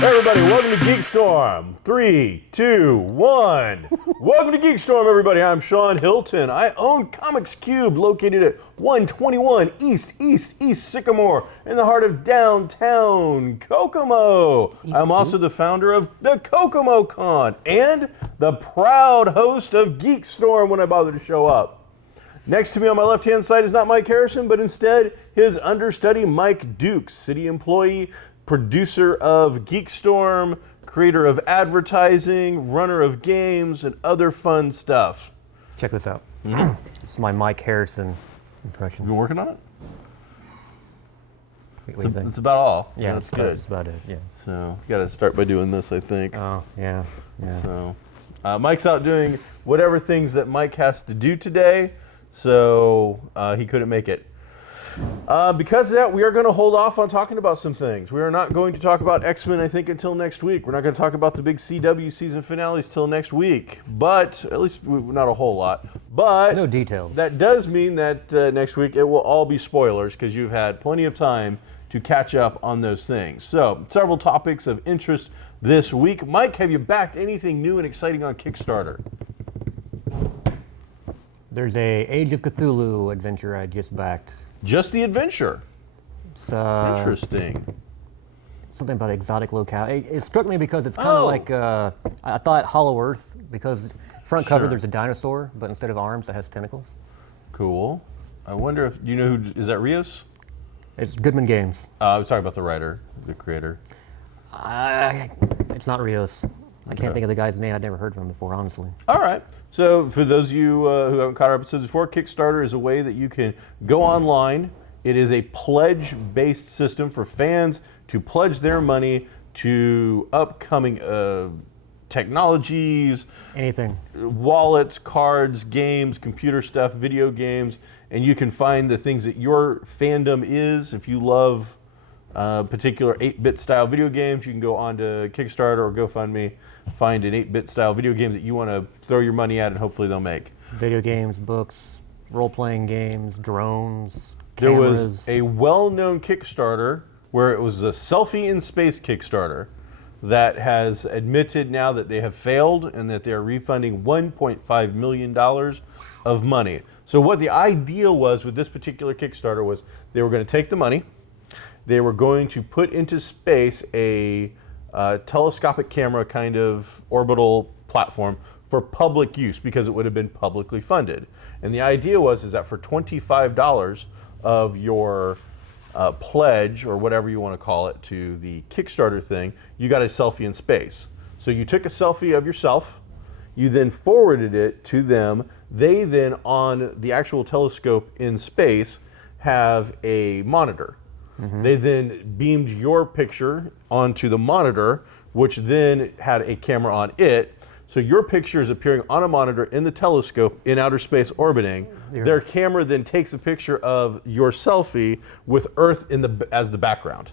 Everybody, welcome to GeekStorm. 3, 2, 1. Welcome to GeekStorm, everybody. I'm Sean Hilton. I own Comics Cube, located at 121 East Sycamore, in the heart of downtown Kokomo. I'm also the founder of the Kokomo Con and the proud host of GeekStorm when I bother to show up. Next to me on my left-hand side is not Mike Harrison, but instead his understudy, Mike Dukes, city employee, producer of GeekStorm, creator of advertising, runner of games, and other fun stuff. Check this out. This is my Mike Harrison impression. You been working on it? It's about all. Yeah, that's good. That's about it, yeah. So, you got to start by doing this, I think. Oh, yeah. So, Mike's out doing whatever things that Mike has to do today, so he couldn't make it. Because of that, we are going to hold off on talking about some things. We are not going to talk about X-Men, I think, until next week. We're not going to talk about the big CW season finales till next week. But, at least not a whole lot. But no details. That does mean that next week it will all be spoilers because you've had plenty of time to catch up on those things. So, several topics of interest this week. Mike, have you backed anything new and exciting on Kickstarter? There's a Age of Cthulhu adventure I just backed. Just the adventure. It's interesting. Something about exotic locale. It struck me because it's kind of like I thought Hollow Earth, because front cover there's a dinosaur, but instead of arms it has tentacles. Cool. I wonder if you know who is that? Rios? It's Goodman Games. I was talking about the writer, the creator. It's not Rios. I can't think of the guy's name. I'd never heard from him before, honestly. All right. So for those of you who haven't caught our episodes before, Kickstarter is a way that you can go online. It is a pledge-based system for fans to pledge their money to upcoming technologies, anything, wallets, cards, games, computer stuff, video games, and you can find the things that your fandom is. If you love particular 8-bit style video games, you can go on to Kickstarter or GoFundMe, find an 8-bit style video game that you want to throw your money at, and hopefully they'll make. Video games, books, role-playing games, drones, There cameras. was a well-known Kickstarter where it was a selfie in space Kickstarter that has admitted now that they have failed and that they are refunding $1.5 million of money. So what the idea was with this particular Kickstarter was they were going to take the money, they were going to put into space a telescopic camera kind of orbital platform for public use because it would have been publicly funded. And the idea was that for $25 of your pledge, or whatever you want to call it, to the Kickstarter thing, you got a selfie in space. So you took a selfie of yourself, you then forwarded it to them. They then, on the actual telescope in space, have a monitor. Mm-hmm. They then beamed your picture onto the monitor, which then had a camera on it. So your picture is appearing on a monitor in the telescope in outer space orbiting. Their camera then takes a picture of your selfie with Earth as the background.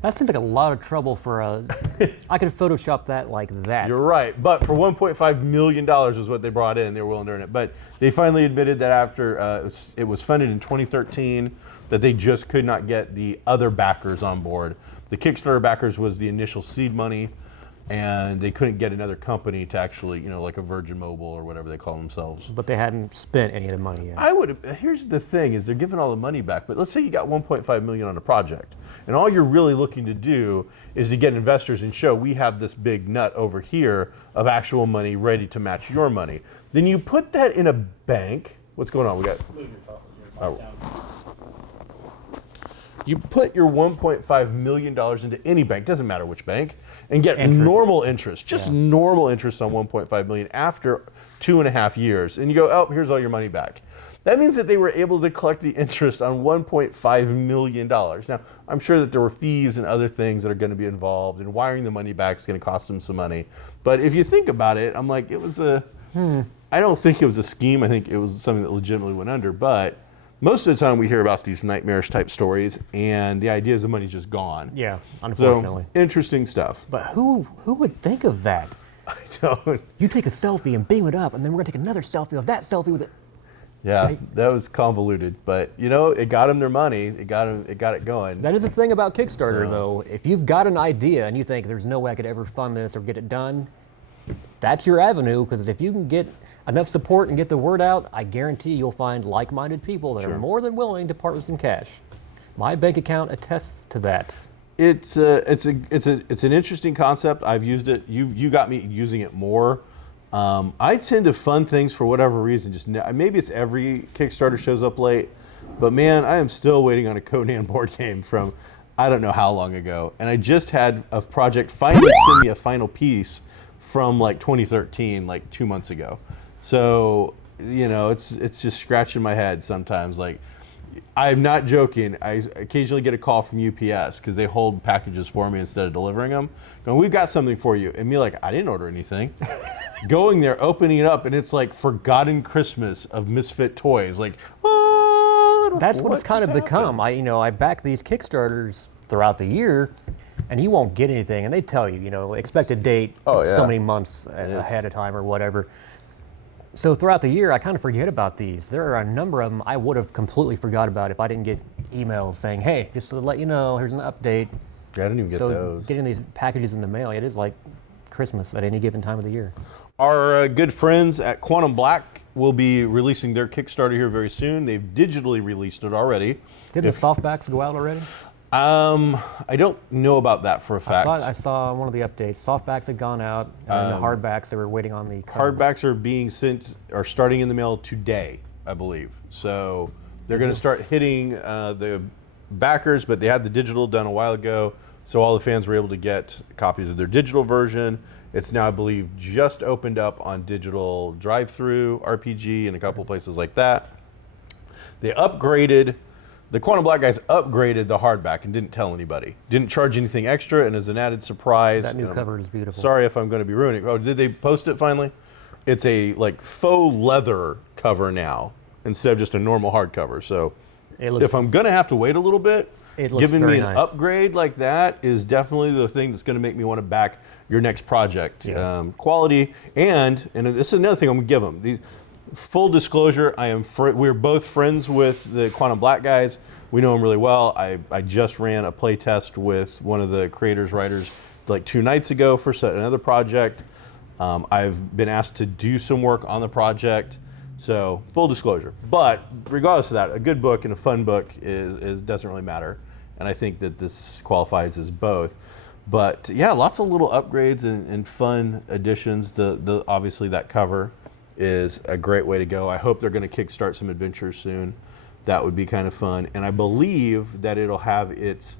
That seems like a lot of trouble for I could Photoshop that like that. You're right, but for $1.5 million is what they brought in. They were willing to earn it. But they finally admitted that after it was funded in 2013, that they just could not get the other backers on board. The Kickstarter backers was the initial seed money, and they couldn't get another company to actually, like a Virgin Mobile or whatever they call themselves. But they hadn't spent any of the money yet. Here's the thing, is they're giving all the money back, but let's say you got $1.5 million on a project, and all you're really looking to do is to get investors and show we have this big nut over here of actual money ready to match your money. Then you put that in a bank. What's going on? You put your $1.5 million into any bank, doesn't matter which bank, and get normal interest, normal interest on $1.5 million after 2.5 years. And you go, oh, here's all your money back. That means that they were able to collect the interest on $1.5 million. Now, I'm sure that there were fees and other things that are going to be involved, and wiring the money back is going to cost them some money. But if you think about it, I'm like, it was I don't think it was a scheme. I think it was something that legitimately went under. But most of the time we hear about these nightmarish type stories, and the idea is the money's just gone. Yeah, unfortunately. So, interesting stuff. But who would think of that? I don't. You take a selfie and beam it up, and then we're going to take another selfie of that selfie with it. Yeah, Right? that was convoluted, but it got them their money. It got it going. That is the thing about Kickstarter, though. If you've got an idea and you think there's no way I could ever fund this or get it done, that's your avenue, because if you can get enough support and get the word out, I guarantee you'll find like-minded people that are more than willing to part with some cash. My bank account attests to that. It's an interesting concept. I've used it. You got me using it more. I tend to fund things for whatever reason. Maybe it's every Kickstarter shows up late, but man, I am still waiting on a Conan board game from I don't know how long ago. And I just had a project finally send me a final piece from like 2013, like 2 months ago. So it's just scratching my head sometimes. Like, I'm not joking. I occasionally get a call from UPS because they hold packages for me instead of delivering them. Going, we've got something for you. And me like, I didn't order anything. Going there, opening it up, and it's like Forgotten Christmas of misfit toys. Like, that's what it's kind of become. I back these Kickstarters throughout the year, and you won't get anything. And they tell you, expected date so many months ahead of time or whatever. So throughout the year, I kind of forget about these. There are a number of them I would have completely forgot about if I didn't get emails saying, hey, just to let you know, here's an update. Yeah, I didn't even get those. So getting these packages in the mail, it is like Christmas at any given time of the year. Our good friends at Quantum Black will be releasing their Kickstarter here very soon. They've digitally released it already. Did the softbacks go out already? I don't know about that for a fact. I thought I saw one of the updates. Softbacks had gone out, and the hardbacks, they were waiting on the cover. Hardbacks are starting in the mail today, I believe. So they're going to start hitting the backers, but they had the digital done a while ago, so all the fans were able to get copies of their digital version. It's now, I believe, just opened up on digital drive-through, RPG, and a couple places like that. The Quantum Black guys upgraded the hardback and didn't tell anybody. Didn't charge anything extra, and as an added surprise. That new cover is beautiful. Sorry if I'm going to be ruining it. Oh, did they post it finally? It's a faux leather cover now instead of just a normal hardcover. So if I'm going to have to wait a little bit, giving me an upgrade like that is definitely the thing that's going to make me want to back your next project. Yeah. Quality, and this is another thing I'm going to give them. Full disclosure, we're both friends with the Quantum Black guys. We know them really well. I just ran a play test with one of the creators, writers, like 2 nights ago for another project. I've been asked to do some work on the project, so full disclosure. But regardless of that, a good book and a fun book doesn't really matter, and I think that this qualifies as both. But yeah, lots of little upgrades and fun additions. The obviously that cover is a great way to go. I hope they're going to kickstart some adventures soon. That would be kind of fun. And I believe that it'll have its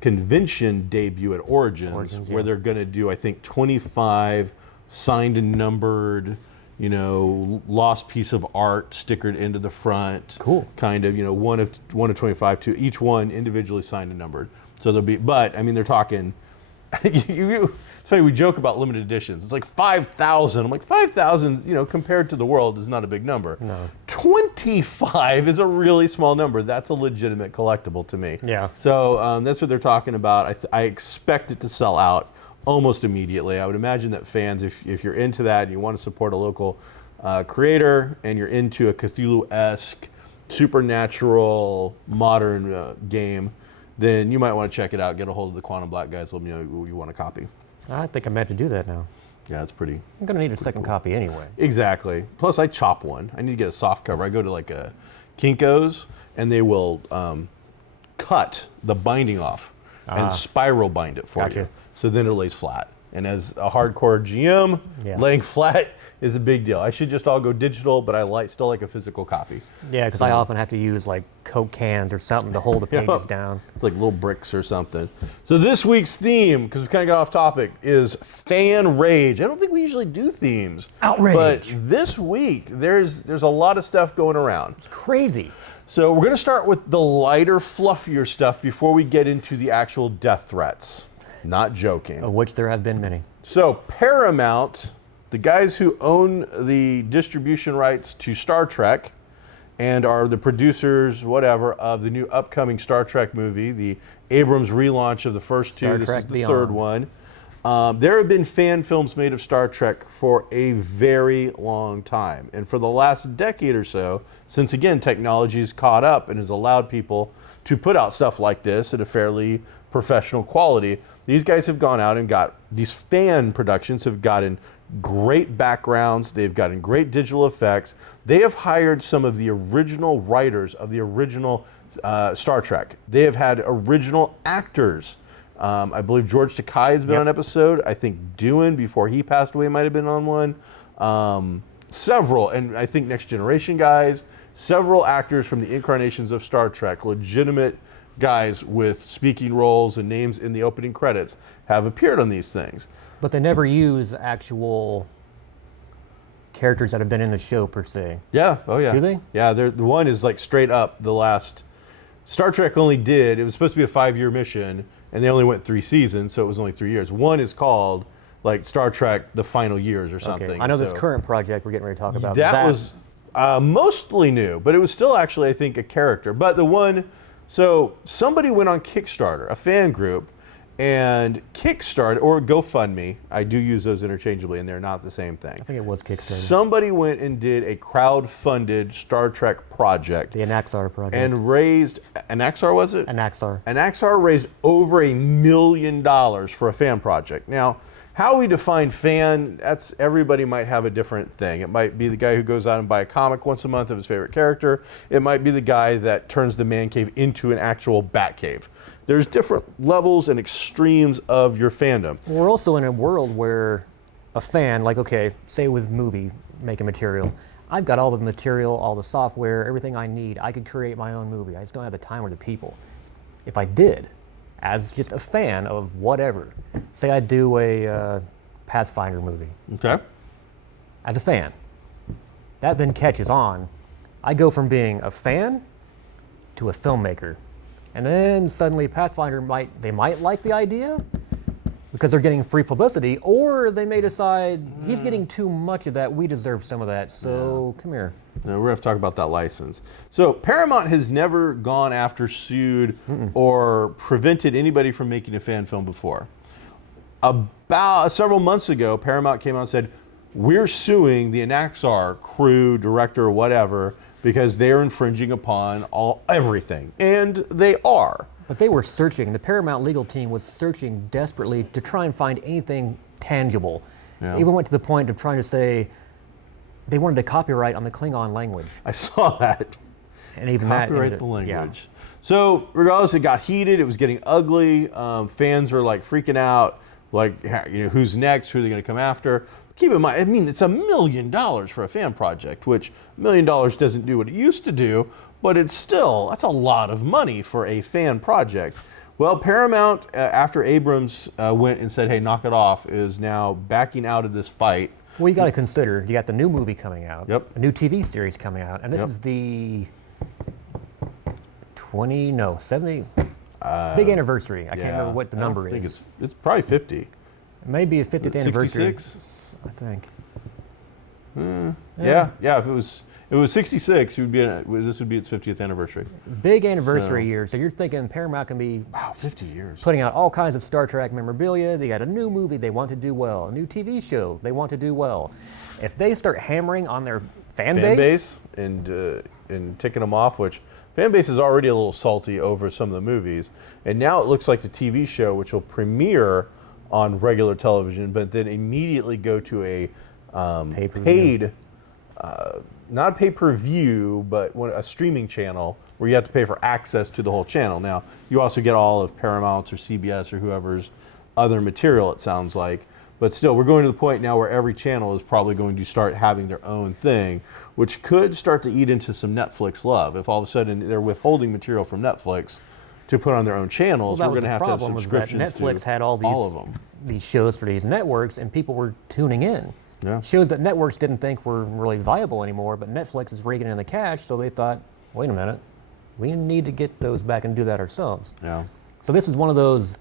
convention debut at Origins where they're going to do, I think, 25 signed and numbered, lost piece of art stickered into the front. Cool. Kind of, one of 25, to each one individually signed and numbered. So there'll be, but I mean, they're talking. It's funny, we joke about limited editions. It's like 5,000. I'm like, 5,000, compared to the world is not a big number. No. 25 is a really small number. That's a legitimate collectible to me. Yeah. So that's what they're talking about. I expect it to sell out almost immediately. I would imagine that fans, if you're into that and you want to support a local creator and you're into a Cthulhu-esque, supernatural, modern game, then you might want to check it out. Get a hold of the Quantum Black guys. Let me know you want a copy. I think I meant to do that now. Yeah, it's pretty. I'm going to need a second copy anyway. Exactly. Plus, I chop one. I need to get a soft cover. I go to like a Kinko's, and they will cut the binding off and spiral bind it for you. So then it lays flat. And as a hardcore GM, laying flat is a big deal. I should just all go digital, but I still like a physical copy. Yeah, because I often have to use like Coke cans or something to hold the pages down. It's like little bricks or something. So this week's theme, because we kind of got off topic, is fan rage. I don't think we usually do themes. Outrage. But this week, there's a lot of stuff going around. It's crazy. So we're going to start with the lighter, fluffier stuff before we get into the actual death threats. Not joking. Of which there have been many. So Paramount, the guys who own the distribution rights to Star Trek and are the producers, whatever, of the new upcoming Star Trek movie, the Abrams relaunch of the first two. This is the third one. There have been fan films made of Star Trek for a very long time. And for the last decade or so, since again, technology's caught up and has allowed people to put out stuff like this at a fairly professional quality, these guys have gone out and got, these fan productions have gotten great backgrounds, they've gotten great digital effects. They have hired some of the original writers of the original Star Trek. They have had original actors. I believe George Takei has been on an episode. I think Doohan, before he passed away, might have been on one. Several, and I think Next Generation guys, several actors from the incarnations of Star Trek, legitimate guys with speaking roles and names in the opening credits, have appeared on these things. But they never use actual characters that have been in the show per se. Yeah, oh yeah. Do they? Yeah, the one is like straight up the last. Star Trek only did, it was supposed to be a 5-year mission, and they only went 3 seasons, so it was only 3 years. One is called like Star Trek: The Final Years or something. Okay. I know this current project we're getting ready to talk about. That was mostly new, but it was still actually, I think, a character. But the one, so somebody went on Kickstarter, a fan group, and Kickstarter, or GoFundMe, I do use those interchangeably, and they're not the same thing. I think it was Kickstarter. Somebody went and did a crowd-funded Star Trek project. The Anaxar project. And raised, Anaxar was it? Anaxar. Anaxar raised over $1 million for a fan project. Now, how we define fan, that's, everybody might have a different thing. It might be the guy who goes out and buy a comic once a month of his favorite character. It might be the guy that turns the man cave into an actual bat cave. There's different levels and extremes of your fandom. We're also in a world where a fan, like, okay, say with movie making material, I've got all the material, all the software, everything I need. I could create my own movie. I just don't have the time or the people. If I did, as just a fan of whatever, say I do a Pathfinder movie. Okay. As a fan, that then catches on. I go from being a fan to a filmmaker. And then suddenly Pathfinder might like the idea because they're getting free publicity, or they may decide he's getting too much of that, we deserve some of that, so come here. Now, we're going to have to talk about that license. So Paramount has never gone after, sued, or prevented anybody from making a fan film before. About several months ago, Paramount came out and said, we're suing the Anaxar crew, director, whatever, because they're infringing upon everything. And they are. But they were searching, the Paramount legal team was searching desperately to try and find anything tangible. Yeah. Even went to the point of trying to say they wanted a copyright on the Klingon language. I saw that. And even copyright the language. So regardless, it got heated, it was getting ugly. Fans were like freaking out, like, you know, who's next, who are they gonna come after? Keep in mind, I mean, it's $1 million for a fan project, which $1 million doesn't do what it used to do, but it's still, that's a lot of money for a fan project. Well, Paramount, after Abrams went and said, hey, knock it off, is now backing out of this fight. Well, you got to consider, you got the new movie coming out, Yep. a new TV series coming out, and this is the 70, big anniversary. I can't remember what the number is. It's probably 50. It may be a 50th anniversary. 66? I think. Yeah. If it was 66, this would be its 50th anniversary. Big anniversary year. So you're thinking Paramount can be 50 years. putting out all kinds of Star Trek memorabilia. They got a new movie they want to do well, a new TV show they want to do well. If they start hammering on their fan base and ticking them off, which fan base is already a little salty over some of the movies, and now it looks like the TV show, which will premiere on regular television, but then immediately go to a paid, not pay-per-view, but a streaming channel where you have to pay for access to the whole channel. Now, you also get all of Paramount's or CBS or whoever's other material, it sounds like. But still, we're going to the point now where every channel is probably going to start having their own thing, which could start to eat into some Netflix love. If all of a sudden they're withholding material from Netflix to put on their own channels, we're going to have subscriptions Netflix had all of them. These shows for these networks, and people were tuning in. Yeah. Shows that networks didn't think were really viable anymore, but Netflix is raking in the cash, so they thought, wait a minute, we need to get those back and do that ourselves. Yeah. So this is one of those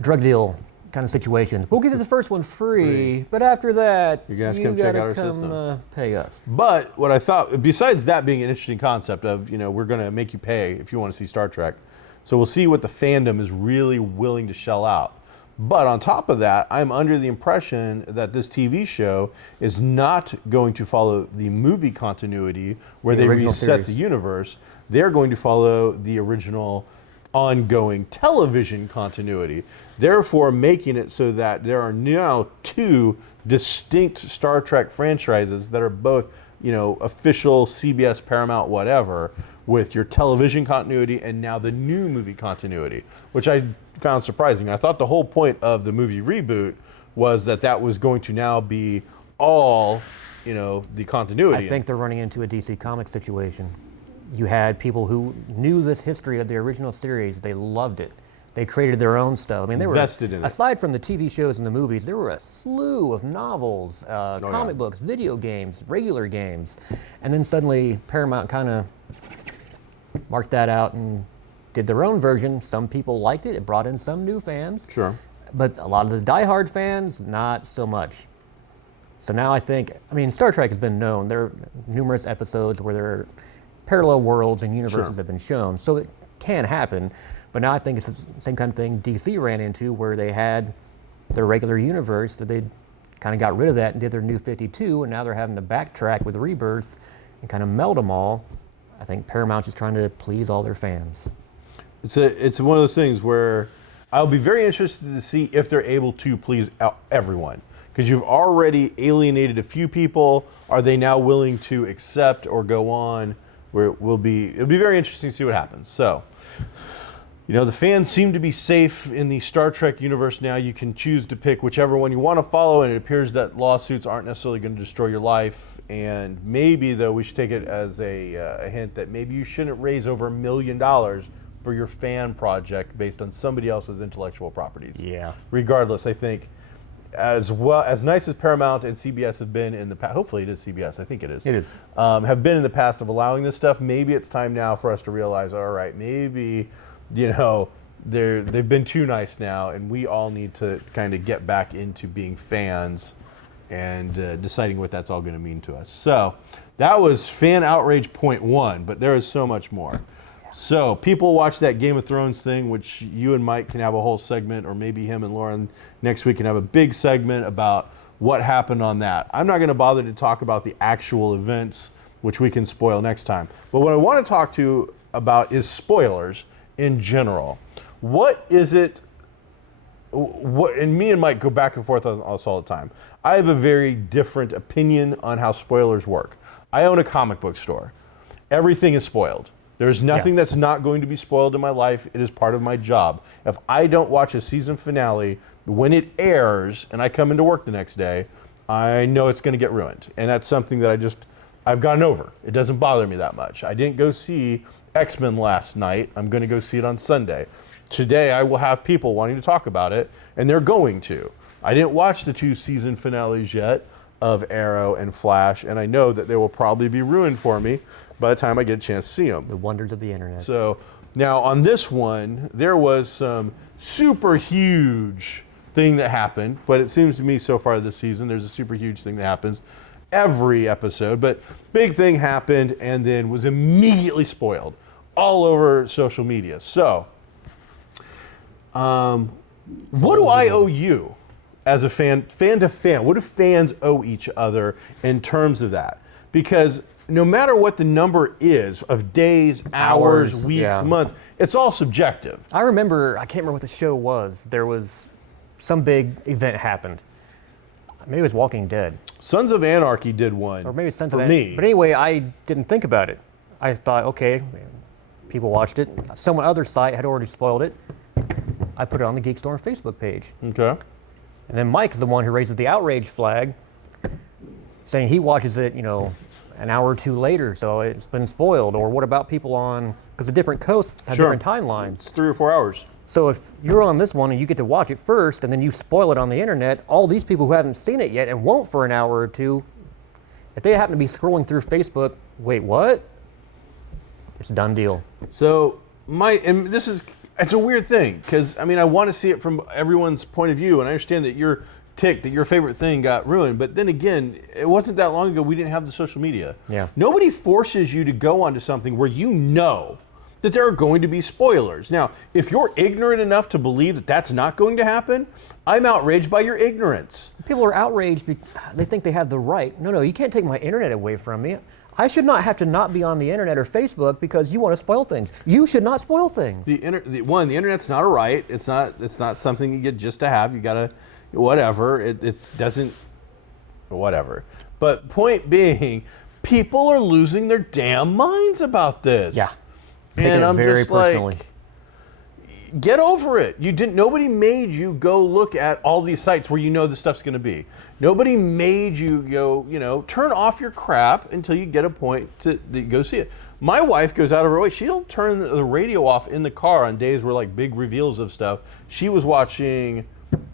drug deal kind of situations. We'll give you the first one free, but after that, you guys come check out our system. Pay us. But what I thought, besides that being an interesting concept of, we're going to make you pay if you want to see Star Trek. So we'll see what the fandom is really willing to shell out. But on top of that, I'm under the impression that this TV show is not going to follow the movie continuity where they reset the universe. They're going to follow the original ongoing television continuity, therefore making it so that there are now two distinct Star Trek franchises that are both, official CBS, Paramount, whatever, with your television continuity and now the new movie continuity, which I found surprising. I thought the whole point of the movie reboot was that was going to now be all, the continuity. I think they're running into a DC Comics situation. You had people who knew this history of the original series. They loved it. They created their own stuff. I mean, they were invested in it. Aside from the TV shows and the movies, there were a slew of novels, comic books, video games, regular games. And then suddenly Paramount kind of marked that out and did their own version. Some people liked it. It brought in some new fans. Sure. But a lot of the diehard fans, not so much. So now I think, Star Trek has been known. There are numerous episodes where there are parallel worlds and universes have been shown. So it can happen. But now I think it's the same kind of thing DC ran into, where they had their regular universe that they kind of got rid of that and did their new 52, and now they're having to backtrack with Rebirth and kind of meld them all. I think Paramount's just trying to please all their fans. It's one of those things where I'll be very interested to see if they're able to please everyone, because you've already alienated a few people. Are they now willing to accept or go on? Where it'll be very interesting to see what happens. So, the fans seem to be safe in the Star Trek universe now. You can choose to pick whichever one you want to follow, and it appears that lawsuits aren't necessarily going to destroy your life. And maybe, though, we should take it as a hint that maybe you shouldn't raise over $1 million for your fan project based on somebody else's intellectual properties. Yeah. Regardless, I think, as nice as Paramount and CBS have been in the past, hopefully it is CBS, I think it is. It is. Have been in the past of allowing this stuff, maybe it's time now for us to realize, all right, maybe, they've been too nice now, and we all need to kind of get back into being fans and deciding what that's all going to mean to us. So that was Fan Outrage Point 1, but there is so much more. So people watch that Game of Thrones thing, which you and Mike can have a whole segment, or maybe him and Lauren next week can have a big segment about what happened on that. I'm not going to bother to talk about the actual events, which we can spoil next time. But what I want to talk to you about is spoilers in general. What is it? And me and Mike go back and forth on this all the time. I have a very different opinion on how spoilers work. I own a comic book store. Everything is spoiled. There's nothing that's not going to be spoiled in my life. It is part of my job. If I don't watch a season finale when it airs and I come into work the next day, I know it's going to get ruined. And that's something that I've gotten over. It doesn't bother me that much. I didn't go see X-Men last night. I'm going to go see it on Sunday. Today I will have people wanting to talk about it, and they're going to. I didn't watch the 2 season finales yet of Arrow and Flash, and I know that they will probably be ruined for me by the time I get a chance to see them. The wonders of the internet. So now on this one, there was some super huge thing that happened, but it seems to me so far this season, there's a super huge thing that happens every episode, but big thing happened and then was immediately spoiled all over social media. So, what do I owe you as a fan to fan? What do fans owe each other in terms of that? Because no matter what the number is of days, hours, weeks, months, it's all subjective. I can't remember what the show was. There was some big event happened. Maybe it was Walking Dead. Sons of Anarchy did one. Or maybe Sons for of me. Anarchy. But anyway, I didn't think about it. I thought, okay, people watched it. Some other site had already spoiled it. I put it on the GeekStorm Facebook page. Okay. And then Mike is the one who raises the outrage flag, saying he watches it, an hour or two later, so it's been spoiled. Or what about people on, because the different coasts have different timelines. It's 3 or 4 hours. So if you're on this one and you get to watch it first and then you spoil it on the internet, all these people who haven't seen it yet and won't for an hour or two, if they happen to be scrolling through Facebook, wait, what? It's a done deal. So it's a weird thing, because I want to see it from everyone's point of view, and I understand that you're ticked that your favorite thing got ruined, but then again, it wasn't that long ago we didn't have the social media. Yeah. Nobody forces you to go onto something where you know that there are going to be spoilers. Now, if you're ignorant enough to believe that that's not going to happen, I'm outraged by your ignorance. People are outraged because they think they have the right. No, you can't take my internet away from me. I should not have to not be on the internet or Facebook because you want to spoil things. You should not spoil things. The internet's not a right. It's not something you get just to have. You gotta, whatever. It doesn't, whatever. But point being, people are losing their damn minds about this. Yeah. And I'm very just personally. Like, get over it. Nobody made you go look at all these sites where this stuff's going to be. Nobody made you go, turn off your crap until you get a point to go see it. My wife goes out of her way. She'll turn the radio off in the car on days where like big reveals of stuff. She was watching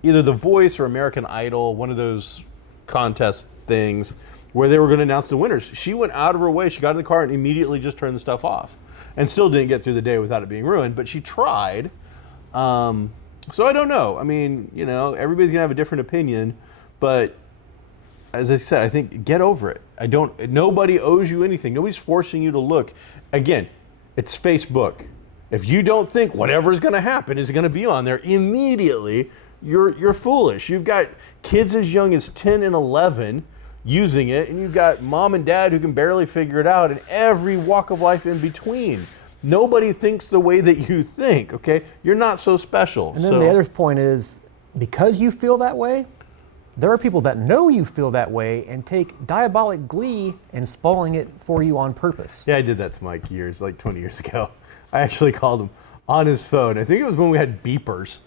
either The Voice or American Idol, one of those contest things where they were going to announce the winners. She went out of her way. She got in the car and immediately just turned the stuff off. And still didn't get through the day without it being ruined, but she tried. So I don't know. Everybody's gonna have a different opinion, but as I said, I think get over it. Nobody owes you anything. Nobody's forcing you to look. Again, it's Facebook. If you don't think whatever's gonna happen is gonna be on there immediately, you're foolish. You've got kids as young as 10 and 11 using it, and you've got mom and dad who can barely figure it out, and every walk of life in between. Nobody thinks the way that you think, okay? You're not so special. And then the other point is, because you feel that way, there are people that know you feel that way and take diabolic glee in spoiling it for you on purpose. Yeah, I did that to Mike 20 years ago. I actually called him on his phone. I think it was when we had beepers.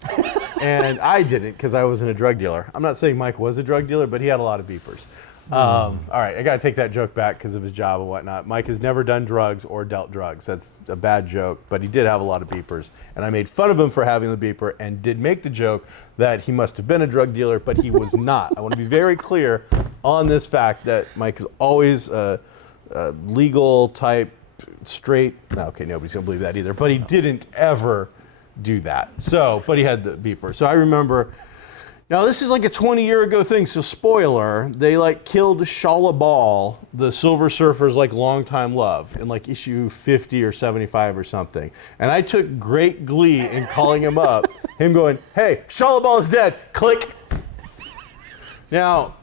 And I didn't because I wasn't a drug dealer. I'm not saying Mike was a drug dealer, but he had a lot of beepers. All right, I got to take that joke back because of his job and whatnot. Mike has never done drugs or dealt drugs. That's a bad joke, but he did have a lot of beepers. And I made fun of him for having the beeper and did make the joke that he must have been a drug dealer, but he was not. I want to be very clear on this fact that Mike is always a legal type, straight. No, okay, nobody's going to believe that either, but he didn't ever do that. But he had the beeper. So I remember. Now, this is like a 20-year ago thing, so spoiler, they killed Shala Ball, the Silver Surfer's longtime love, in issue 50 or 75 or something. And I took great glee in calling him up, him going, hey, Shala Ball is dead, click. Now,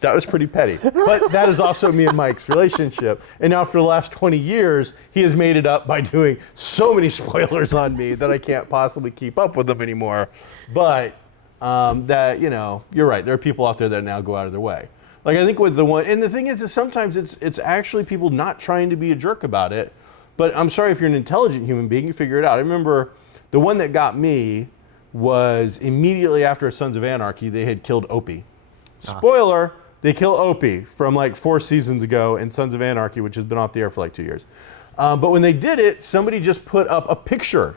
that was pretty petty, but that is also me and Mike's relationship. And now for the last 20 years, he has made it up by doing so many spoilers on me that I can't possibly keep up with them anymore. But you're right. There are people out there that now go out of their way. I think with the one, and the thing is sometimes it's actually people not trying to be a jerk about it, but I'm sorry, if you're an intelligent human being, you figure it out. I remember the one that got me was immediately after Sons of Anarchy, they had killed Opie. Spoiler, they kill Opie from 4 seasons ago in Sons of Anarchy, which has been off the air for 2 years. But when they did it, somebody just put up a picture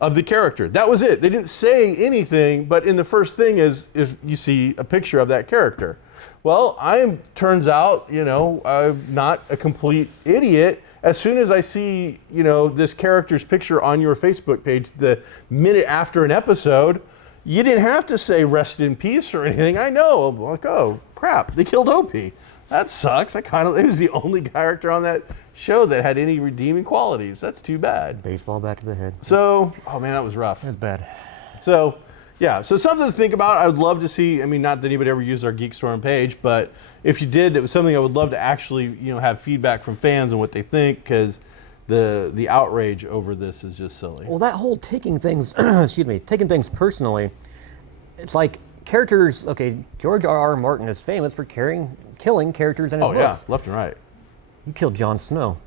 of the character. That was it. They didn't say anything, but in the first thing is if you see a picture of that character. Well, turns out, I'm not a complete idiot. As soon as I see, this character's picture on your Facebook page the minute after an episode, you didn't have to say rest in peace or anything. I know. I'm like, oh, crap, they killed Opie. That sucks. It was the only character on that show that had any redeeming qualities. That's too bad. Baseball bat to the head. So, oh man, that was rough. That's bad. So, yeah, so something to think about. I would love to see, not that anybody ever used our GeekStorm page, but if you did, it was something I would love to actually, have feedback from fans and what they think, because the outrage over this is just silly. Well, that whole taking things, taking things personally, it's like characters, okay, George R.R. Martin is famous for killing characters in his books. Yeah, left and right. You killed Jon Snow.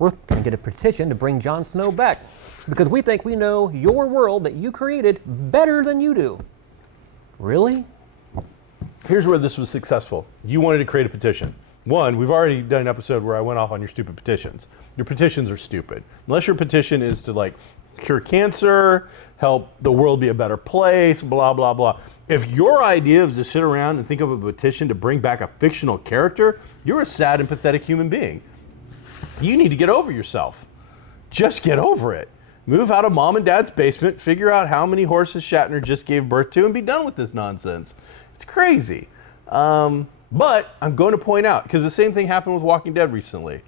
We're going to get a petition to bring Jon Snow back because we think we know your world that you created better than you do. Really? Here's where this was successful. You wanted to create a petition. One, we've already done an episode where I went off on your stupid petitions. Your petitions are stupid. Unless your petition is to like cure cancer, help the world be a better place, blah, blah, blah. If your idea is to sit around and think of a petition to bring back a fictional character, you're a sad and pathetic human being. You need to get over yourself. Just get over it. Move out of mom and dad's basement, figure out how many horses Shatner just gave birth to, and be done with this nonsense. It's crazy. But I'm going to point out, because the same thing happened with Walking Dead recently.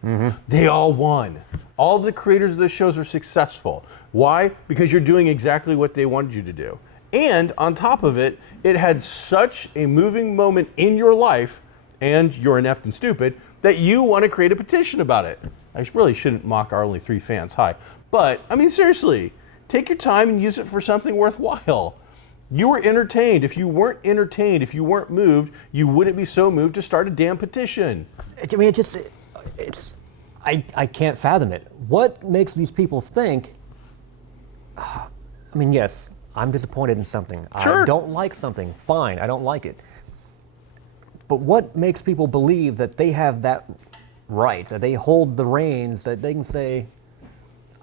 They all won. All of the creators of the shows are successful. Why? Because you're doing exactly what they wanted you to do. And on top of it, it had such a moving moment in your life, and you're inept and stupid, that you want to create a petition about it. I really shouldn't mock our only 3 fans. Hi. But, I mean, seriously, take your time and use it for something worthwhile. You were entertained. If you weren't entertained, if you weren't moved, you wouldn't be so moved to start a damn petition. I mean, I can't fathom it. What makes these people think, I mean, yes, I'm disappointed in something. Sure. I don't like something. Fine, I don't like it. But what makes people believe that they have that right, that they hold the reins, that they can say,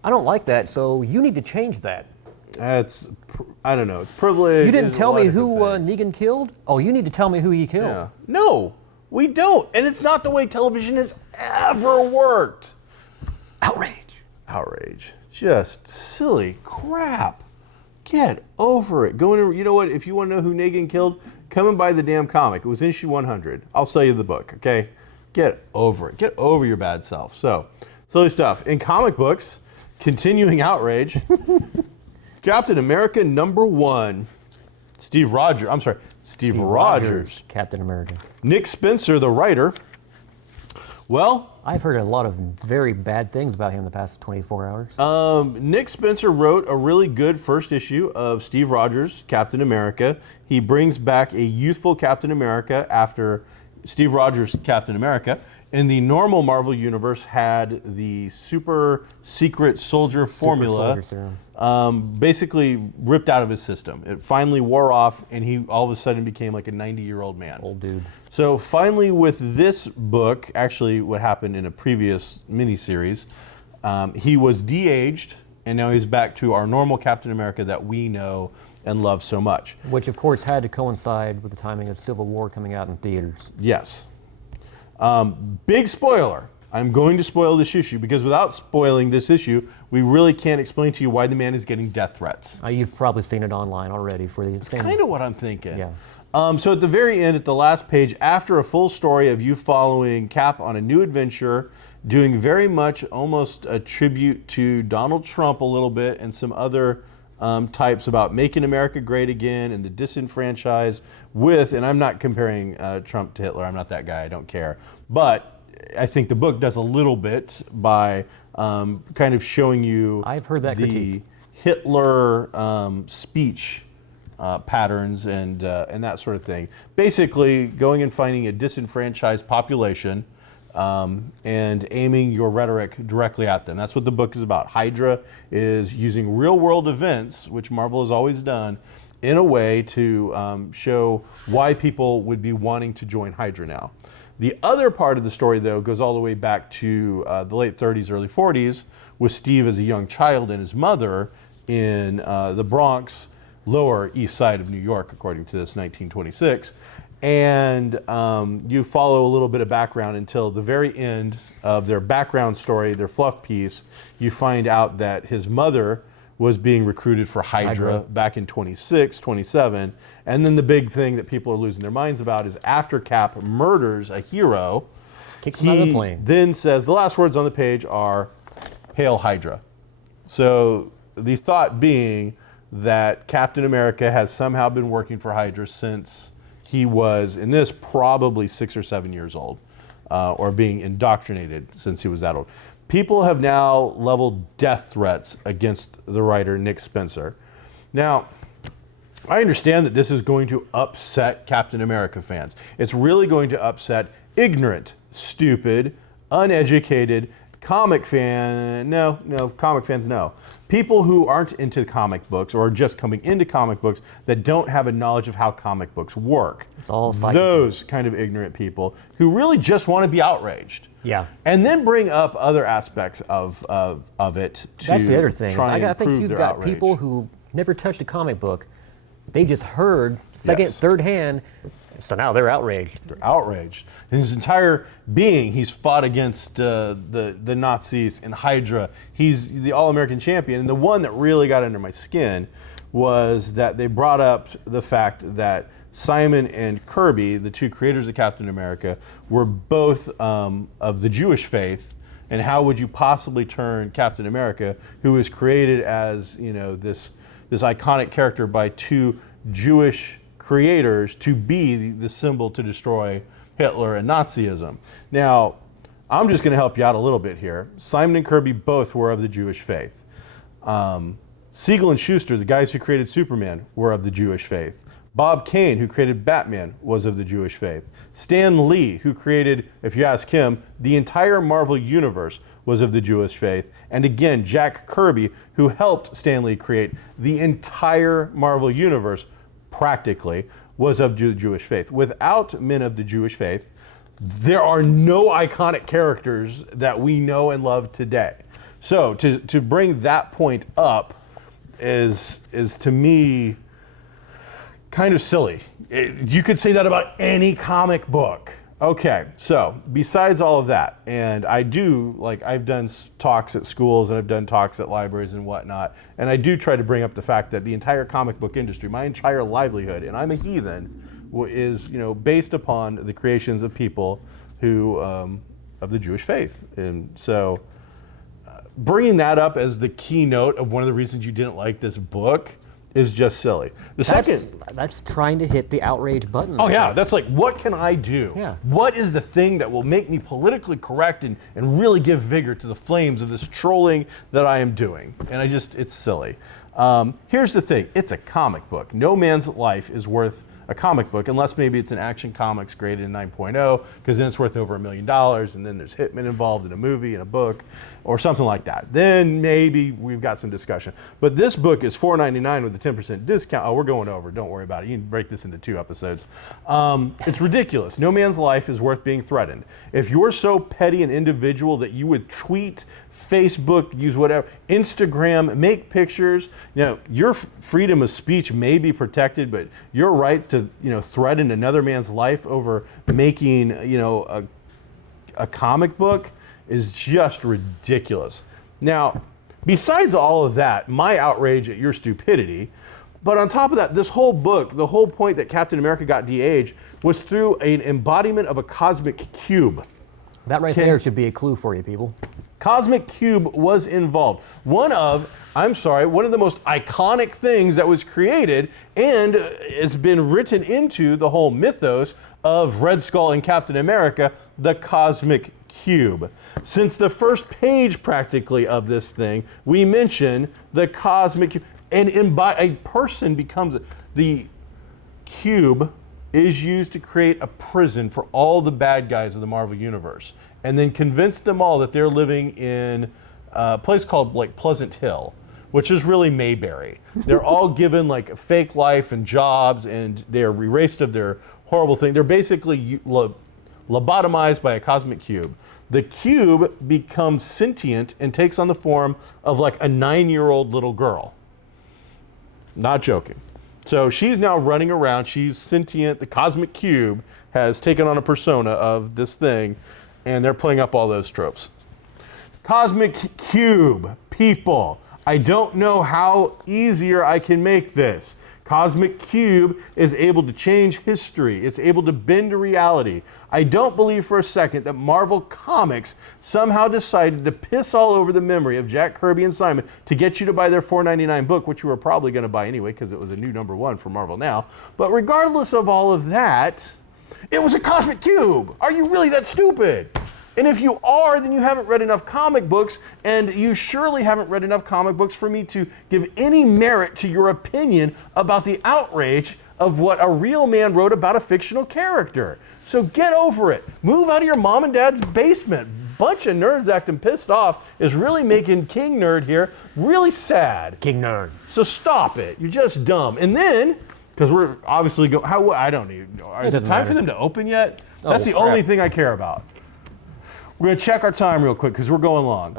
I don't like that, so you need to change that? That's, I don't know, it's privilege. You didn't tell me who Negan killed? Oh, you need to tell me who he killed. Yeah. No, we don't. And it's not the way television has ever worked. Outrage. Outrage. Just silly crap. Get over it. You know what? If you want to know who Negan killed, come and buy the damn comic. It was issue 100. I'll sell you the book, okay? Get over it. Get over your bad self. So, silly stuff. In comic books, continuing Outrage, Captain America #1, Steve Rogers. Captain America. Nick Spencer, the writer. Well, I've heard a lot of very bad things about him the past 24 hours. Nick Spencer wrote a really good first issue of Steve Rogers, Captain America. He brings back a youthful Captain America after Steve Rogers, Captain America. In the normal Marvel universe, had the super secret soldier formula basically ripped out of his system. It finally wore off, and he all of a sudden became like a 90-year-old man. Old dude. So finally, with this book, actually what happened in a previous miniseries, he was de-aged, and now he's back to our normal Captain America that we know and love so much. Which, of course, had to coincide with the timing of Civil War coming out in theaters. Yes. Big spoiler. I'm going to spoil this issue because without spoiling this issue, we really can't explain to you why the man is getting death threats. You've probably seen it online already for the same. Kind of what I'm thinking. Yeah. So at the very end, at the last page, after a full story of you following Cap on a new adventure, doing very much almost a tribute to Donald Trump a little bit and some other types about making America great again and the disenfranchised with, and I'm not comparing Trump to Hitler, I'm not that guy, I don't care. But I think the book does a little bit by kind of showing you I've heard that the critique. Hitler speech patterns and that sort of thing. Basically, going and finding a disenfranchised population and aiming your rhetoric directly at them. That's what the book is about. Hydra is using real-world events, which Marvel has always done, in a way to show why people would be wanting to join Hydra now. The other part of the story, though, goes all the way back to the late 30s, early 40s, with Steve as a young child and his mother in the Bronx, Lower East Side of New York, according to this 1926. And you follow a little bit of background until the very end of their background story, their fluff piece, you find out that his mother was being recruited for Hydra back in 26, 27. And then the big thing that people are losing their minds about is after Cap murders a hero, kicks him out of the plane. Then says, the last words on the page are, "Hail Hydra." So the thought being that Captain America has somehow been working for Hydra since he was, in this, probably 6 or 7 years old, or being indoctrinated since he was that old. People have now leveled death threats against the writer Nick Spencer. Now, I understand that this is going to upset Captain America fans. It's really going to upset ignorant, stupid, uneducated comic fans. No, comic fans, no. people who aren't into comic books or are just coming into comic books that don't have a knowledge of how comic books work. It's all those kind of ignorant people who really just want to be outraged. Yeah. And then bring up other aspects of it to That's the other thing. try and I think prove you've their got outrage. people who never touched a comic book. They just heard second, Yes. third hand, so now they're outraged. They're outraged. In his entire being, he's fought against the Nazis and Hydra. He's the All-American champion. And the one that really got under my skin was that they brought up the fact that Simon and Kirby, the two creators of Captain America, were both of the Jewish faith. And how would you possibly turn Captain America, who was created as this iconic character by two Jewish creators, to be the symbol to destroy Hitler and Nazism? Now, I'm just going to help you out a little bit here. Simon and Kirby both were of the Jewish faith. Siegel and Schuster, the guys who created Superman, were of the Jewish faith. Bob Kane, who created Batman, was of the Jewish faith. Stan Lee, who created, if you ask him, the entire Marvel Universe, was of the Jewish faith. And again, Jack Kirby, who helped Stan Lee create the entire Marvel Universe, practically, was of the Jewish faith. Without men of the Jewish faith, there are no iconic characters that we know and love today. So to bring that point up is to me kind of silly. You could say that about any comic book. Okay, so besides all of that, and I've done talks at schools and I've done talks at libraries and whatnot, and I do try to bring up the fact that the entire comic book industry, my entire livelihood, and I'm a heathen, is based upon the creations of people who of the Jewish faith. And so bringing that up as the keynote of one of the reasons you didn't like this book is just silly. That's trying to hit the outrage button. Oh yeah, that's like, what can I do? Yeah. What is the thing that will make me politically correct and really give vigor to the flames of this trolling that I am doing? And it's silly. Here's the thing, it's a comic book. No man's life is worth a comic book, unless maybe it's an Action Comics graded in 9.0, because then it's worth over $1 million, and then there's Hitman involved in a movie and a book, or something like that. Then maybe we've got some discussion. But this book is $4.99 with a 10% discount. Oh, we're going over. Don't worry about it. You can break this into 2 episodes. It's ridiculous. No man's life is worth being threatened. If you're so petty an individual that you would tweet, Facebook, use whatever, Instagram, make pictures, your freedom of speech may be protected, but your right to, threaten another man's life over making, a comic book is just ridiculous. Now, besides all of that, my outrage at your stupidity, but on top of that, this whole book, the whole point that Captain America got de-aged was through an embodiment of a cosmic cube. That right there should be a clue for you people. Cosmic Cube was involved. One of the most iconic things that was created and has been written into the whole mythos of Red Skull and Captain America, the Cosmic Cube. Since the first page practically of this thing, we mention the Cosmic Cube. And a person becomes, the cube is used to create a prison for all the bad guys of the Marvel Universe, and then convince them all that they're living in a place called Pleasant Hill, which is really Mayberry. They're all given a fake life and jobs, and they're erased of their horrible thing. They're basically lobotomized by a cosmic cube. The cube becomes sentient and takes on the form of a 9-year-old little girl. Not joking. So she's now running around, she's sentient, the cosmic cube has taken on a persona of this thing, and they're playing up all those tropes. Cosmic Cube, people, I don't know how easier I can make this. Cosmic Cube is able to change history. It's able to bend reality. I don't believe for a second that Marvel Comics somehow decided to piss all over the memory of Jack Kirby and Simon to get you to buy their $4.99 book, which you were probably going to buy anyway because it was a new #1 for Marvel Now. But regardless of all of that, it was a Cosmic Cube. Are you really that stupid? And if you are, then you haven't read enough comic books, and you surely haven't read enough comic books for me to give any merit to your opinion about the outrage of what a real man wrote about a fictional character. So get over it. Move out of your mom and dad's basement. bunch of nerds acting pissed off is really making King Nerd here really sad. King Nerd. So stop it. You're just dumb. And then, because we're obviously going, I don't even know. Is it time for them to open yet? That's the only thing I care about. We're going to check our time real quick because we're going long.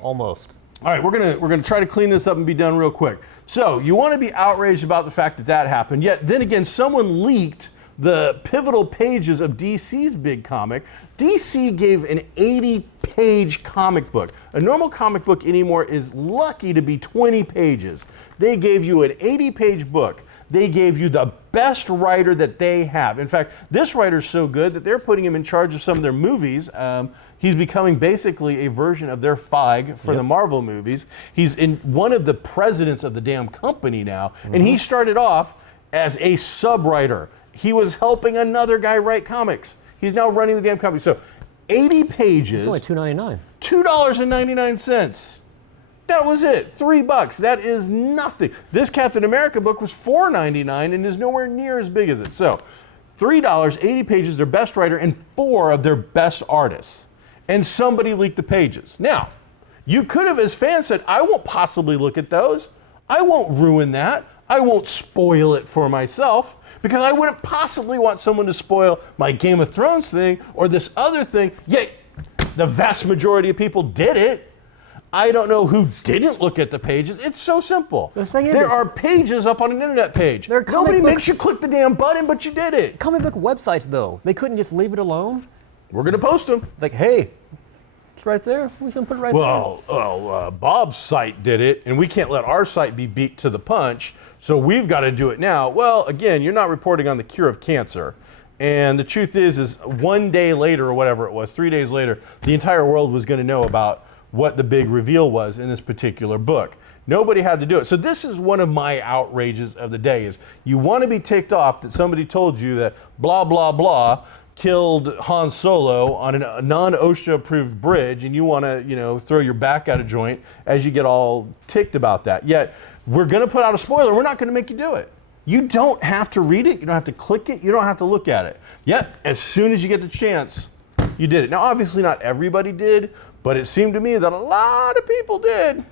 Almost. All right, we're gonna try to clean this up and be done real quick. So you want to be outraged about the fact that that happened, yet then again, someone leaked the pivotal pages of DC's big comic. DC gave an 80-page comic book. A normal comic book anymore is lucky to be 20 pages. They gave you an 80-page book. They gave you the best writer that they have. In fact, this writer's so good that they're putting him in charge of some of their movies. He's becoming basically a version of their Feige for the Marvel movies. He's in one of the presidents of the damn company now, and he started off as a sub-writer. He was helping another guy write comics. He's now running the damn company. So 80 pages. It's only $2.99. $2.99. That was it. $3. That is nothing. This Captain America book was $4.99 and is nowhere near as big as it. So $3, 80 pages, their best writer, and 4 of their best artists. And somebody leaked the pages. Now, you could have, as fans, said, I won't possibly look at those. I won't ruin that. I won't spoil it for myself because I wouldn't possibly want someone to spoil my Game of Thrones thing or this other thing. Yet, the vast majority of people did it. I don't know who didn't look at the pages. It's so simple. The thing is, there are pages up on an internet page. Nobody makes you click the damn button, but you did it. Comic book websites, though, they couldn't just leave it alone. We're going to post them. Like, hey, it's right there. We can put it right there. Bob's site did it, and we can't let our site be beat to the punch, so we've got to do it now. Well, again, you're not reporting on the cure of cancer. And the truth is 1 day later or whatever it was, 3 days later, the entire world was going to know about what the big reveal was in this particular book. Nobody had to do it. So this is one of my outrages of the day is you want to be ticked off that somebody told you that blah, blah, blah killed Han Solo on a non-OSHA approved bridge and you want to, throw your back out of joint as you get all ticked about that. Yet we're going to put out a spoiler. We're not going to make you do it. You don't have to read it. You don't have to click it. You don't have to look at it. Yet as soon as you get the chance, you did it. Now, obviously not everybody did, but it seemed to me that a lot of people did.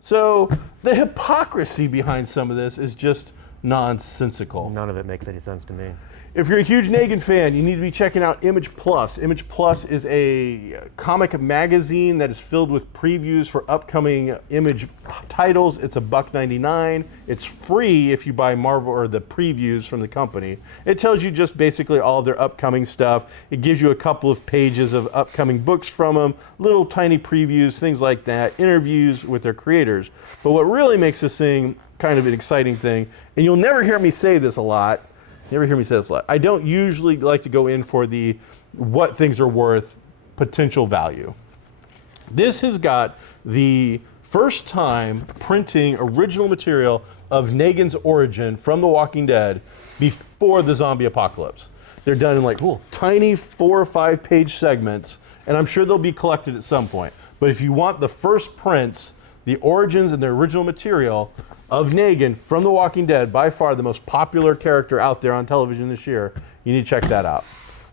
So the hypocrisy behind some of this is just nonsensical. None of it makes any sense to me. If you're a huge Negan fan, you need to be checking out Image Plus. Image Plus is a comic magazine that is filled with previews for upcoming Image titles. It's $1.99. It's free if you buy Marvel or the previews from the company. It tells you just basically all of their upcoming stuff. It gives you a couple of pages of upcoming books from them, little tiny previews, things like that, interviews with their creators. But what really makes this thing kind of an exciting thing, and you'll never hear me say this a lot, I don't usually like to go in for the what things are worth potential value. This has got the first time printing original material of Negan's origin from The Walking Dead before the zombie apocalypse. They're done in tiny 4 or 5 page segments, and I'm sure they'll be collected at some point. But if you want the first prints, the origins and the original material of Negan from The Walking Dead, by far the most popular character out there on television this year, you need to check that out.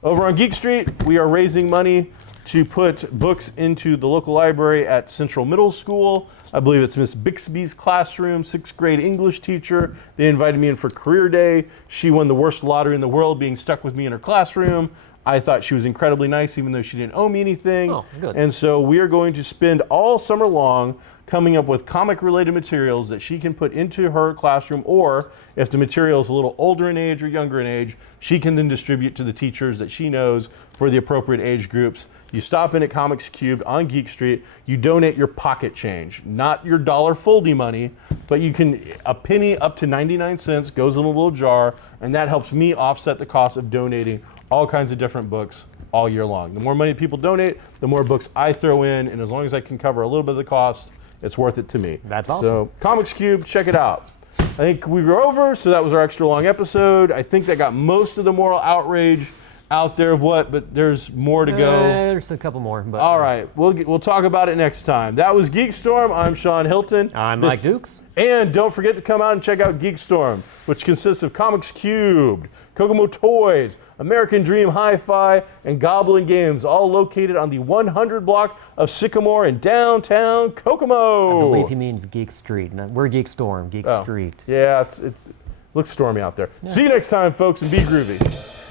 Over on Geek Street, we are raising money to put books into the local library at Central Middle School. I believe it's Miss Bixby's classroom, 6th grade English teacher. They invited me in for career day. She won the worst lottery in the world, being stuck with me in her classroom. I thought she was incredibly nice, even though she didn't owe me anything. Oh, good. And so we are going to spend all summer long coming up with comic-related materials that she can put into her classroom, or if the material is a little older in age or younger in age, she can then distribute to the teachers that she knows for the appropriate age groups. You stop in at Comics Cubed on Geek Street, you donate your pocket change, not your dollar foldy money, but you can, a penny up to 99 cents goes in a little jar, and that helps me offset the cost of donating all kinds of different books all year long. The more money people donate, the more books I throw in, and as long as I can cover a little bit of the cost, it's worth it to me. That's awesome. So, Comics Cube, check it out. I think we were over, so that was our extra long episode. I think that got most of the moral outrage out there of what, but there's more to go. There's a couple more. But, all right, we'll talk about it next time. That was GeekStorm. I'm Sean Hilton. I'm Mike Dukes. And don't forget to come out and check out GeekStorm, which consists of Comics Cubed, Kokomo Toys, American Dream Hi-Fi, and Goblin Games, all located on the 100 block of Sycamore in downtown Kokomo. I believe he means Geek Street. We're GeekStorm, Geek Street. Yeah, it's looks stormy out there. Yeah. See you next time, folks, and be groovy.